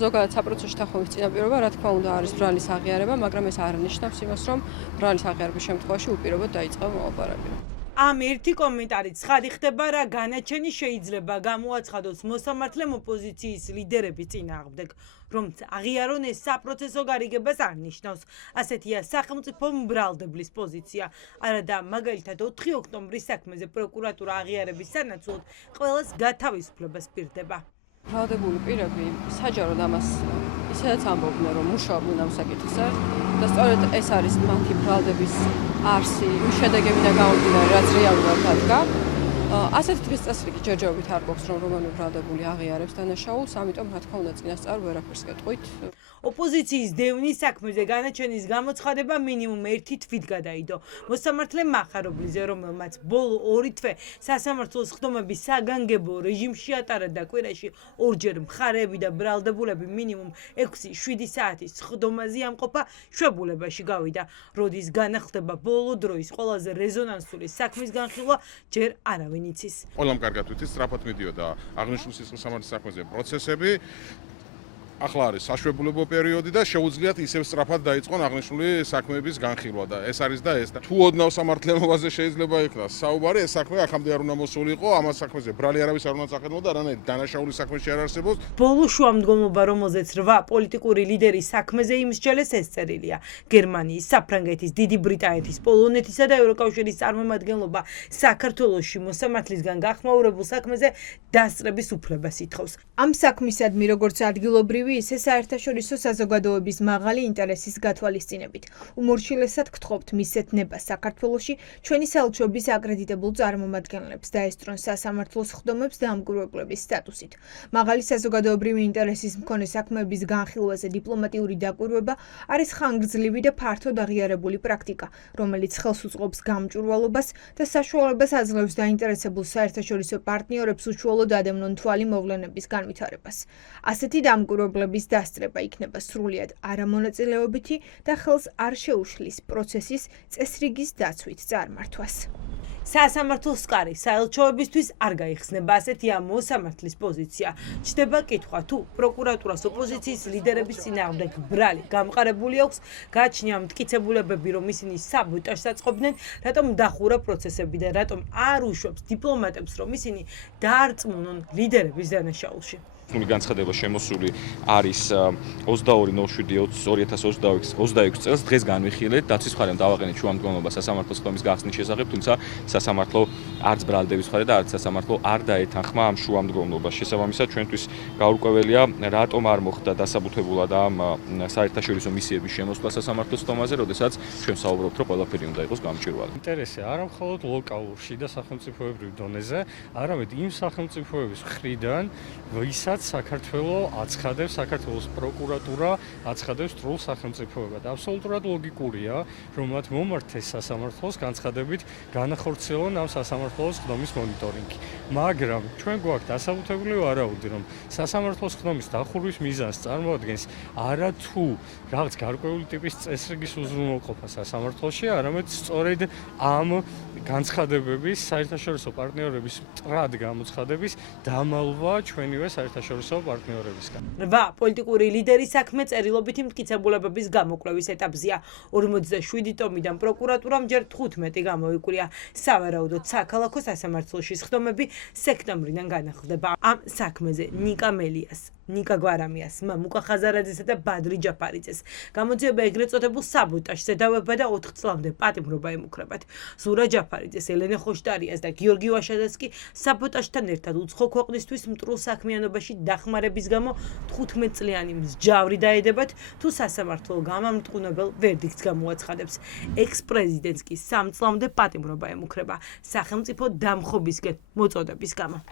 ზოგადად საპროცესო შეთანხმების წინაპირობა, რა თქმა უნდა, არის ბრალის აღიარება, მაგრამ ეს არ ნიშნავს იმას, რომ ბრალის აღიარების შემთხვევაში უპირობოდ დაიწყო მოლაპარაკება. ამ ერთი კომენტარით ცხადი ხდება, რა განაჩენი შეიძლება გამოაცხადოს მოსამართლე ოპოზიციის ლიდერების წინააღმდეგ, რომ აღიარონ ეს საპროცესო გარიგებას არ ნიშნავს. ასეთია სახელმწიფო მბრალდებლის პოზიცია. არადა მაგალითად 4 ოქტომბრის საქმეზე პროკურატურა აღიარების სანაცვლოდ ყველას გათავისუფლებას პირდება. ბრალდებული პირები საჯაროდ ამას ისედაც ამბობდნენ, რომ მუშაობდნენ ამ საკითხზე და სწორედ ეს არის მათი ბრალდების არსი, იმ შედეგებიდან გამომდინარე, რაც რეალურად დადგა. ასეთი დღის წესრიგი ჯერჯერობით არ გვაქვს, რომ რომელი ბრალდებული აღიარებს დანაშაულს, ამიტომ რა თქმა უნდა წინასწარ ვერაფერს გეტყვით. ოპოზიციის დევნის საქმეზე განაჩენის გამოცხადება მინიმუმ 1 თვით გადაიდო. მოსამართლე მახარობლიზე, რომელმაც ბოლო 2 თვე სასამართლოს ხდომების საგანგებო რეჟიმში ატარა და კვირაში 2ჯერ მხარეები და ბრალდებულები მინიმუმ 6-7 საათის ხდომაზე ამყოფა შვებულებაში გავიდა. როდის განახლდება ბოლო დროის ყველაზე რეზონანსული საქმის განხილვა, ჯერ არავინ იცის. ყველამ კარგად ვიცით, სწრაფად მიდიოდა აღნიშნულ სისხლის სამართლის საქმეზე პროცესები. ახლა არის საშვებულებო პერიოდი და შეუძლიათ ისევ სწრაფად დაიწყონ აღნიშნული საქმეების განხილვა და ეს არის და ეს და თუ ოდნავ სამართლებრივაზე შეიძლება იქნას საუბარი, ეს საქმე ახამდე არ უნდა მოსულიყო, ამას საქმეზე ბრალი არავის არ უნდა წახედნო და რანაირად დანაშაული საქმეში არ არსებობს. ბოლო შუამდგომობა, რომელზეც 8 პოლიტიკური ლიდერის საქმეზე იმსჯელეს, ეს წერილია. გერმანიის, საფრანგეთის, დიდი ბრიტანეთის, პოლონეთისა და ევროკავშირის წარმომადგენლობა საქართველოში მოსამართლისგან გახმაურებულ საქმეზე დასწრების უფლებას ითხოვს. ამ საქმისადმი როგორც ადგილობრივი ისე საერთაშორისო საზოგადოების მაღალი ინტერესის გათვალისწინებით. უმორჩილესად გთხოვთ მისცეთ ნებას საქართველოში ჩვენი საელჩოების აკრედიტებულ წარმომადგენლებს დაესწრონ სასამართლოს ხდომებს დამკვირვებლების სტატუსით. მაღალი საზოგადოებრივი ინტერესის მქონე საქმეების განხილვაზე დიპლომატიური დაკვირვება არის ხანგრძლივი და ფართოდ აღიარებული პრაქტიკა, რომელიც ხელს უწყობს გამჭვირვალობას და საშუალებას აძლევს დაინტერესებულ საერთაშორისო პარტნიორებს უშუალოდ ადევნონ თვალი მოვლენების განვითარებას. ასეთი დამკვირვებლების დასწრება იქნება სრულიად არამონაწილეობითი და ხელს არ შეუშლის პროცესის წესრიგის დაცვით წარმართვას. სასამართლოს კარი საელჩოებისთვის არ გაიხსნება, ასეთია მოსამართლის პოზიცია. ჩდება კითხვა, თუ პროკურატურას ოპოზიციის ლიდერების წინააღმდეგ ბრალი გამყარებული აქვს, გააჩნია მტკიცებულებები, რომ ისინი საბოტაჟს აწყობდნენ, რატომ დახურა პროცესები და რატომ არ უშვებს დიპლომატებს, რომ ისინი დაარწმუნონ ლიდერების დანაშაულში. განცხადება შემოსული არის 22/07/2026 წელს დღეს განვიხილეთ დაცვის მხარემ დავაყენეთ შუამდგომლობა სასამართლოს ხდომის გახსნის შესახებ, თუმცა სასამართლო არც ბრალდების მხარე და არც სასამართლო არ დაეთანხმა ამ შუამდგომლობას. შესაბამისად, ჩვენთვის გაურკვეველია, რატომ არ მოხდა დასაბუთებულად ამ საერთაშორისო მისიების შემოსვლა სასამართლოს ხდომაზე, როდესაც ჩვენ საუბრობთ, რომ ყველაფერი უნდა იყოს გამჭვირვალე. ინტერესი არა მხოლოდ ლოკალურში და სახელმწიფოებრივ დონეზე, არამედ იმ სახელმწიფოების მხრიდან, ვისაც საქართველოს აცხადებს, საქართველოს პროკურატურა აცხადებს სრულ სახელმწიფოებად. აბსოლუტურად ლოგიკურია, რომ მათ მომართეს სასამართლოს განცხადებით განახორციელონ ამ სასამართლოს ხდომის მონიტორინგი. მაგრამ ჩვენ გვაქვს დასაბუთებული ვარაუდი, რომ სასამართლოს ხდომის დახურვის მიზანს წარმოადგენს არა თუ რაღაც გარკვეული ტიპის წესრიგის უზრუნველყოფა სასამართლოში, არამედ სწორედ ამ განცხადებების საერთაშორისო პარტნიორების მტრად გამოცხადების დამალვა ჩვენივე საერთაშორისო პარტნიორებისგან. 8 პოლიტიკური ლიდერის საქმე წერილობითი მტკიცებულებების გამოკვლევის ეტაპზეა. 47 ტომიდან პროკურატურამ ჯერ 15 გამოიკვლია. სავარაუდოდ საქალაქო სასამართლოში ხდომები სექტემბრიდან განახლდება. ამ საქმეზე ნიკა მელიას, ნიკა გვარამიას, მამუკა ხაზარაძესა და ბადრი ჯაფარიძეს გამოძიება ეგრეთ წოდებულ საბოტაჟს ედავება და 4 წლამდე პატიმრობა ემუქრებათ. ზურა ჯაფარიძეს, ელენე ხოშტარიას და გიორგი ვაშაძეს კი საბოტაჟთან ერთად უცხო ქვეყნისთვის მტრულ საქმიანობაში დახმარების გამო 15 წლიანი მსჯავრი დაედებათ, თუ სასამართლო გამამტყუნებელ ვერდიქტს გამოაცხადებს. ექს-პრეზიდენტს კი 3 წლამდე პატიმრობა ემუქრება სახელმწიფო დამხობისკენ მოწოდების გამო.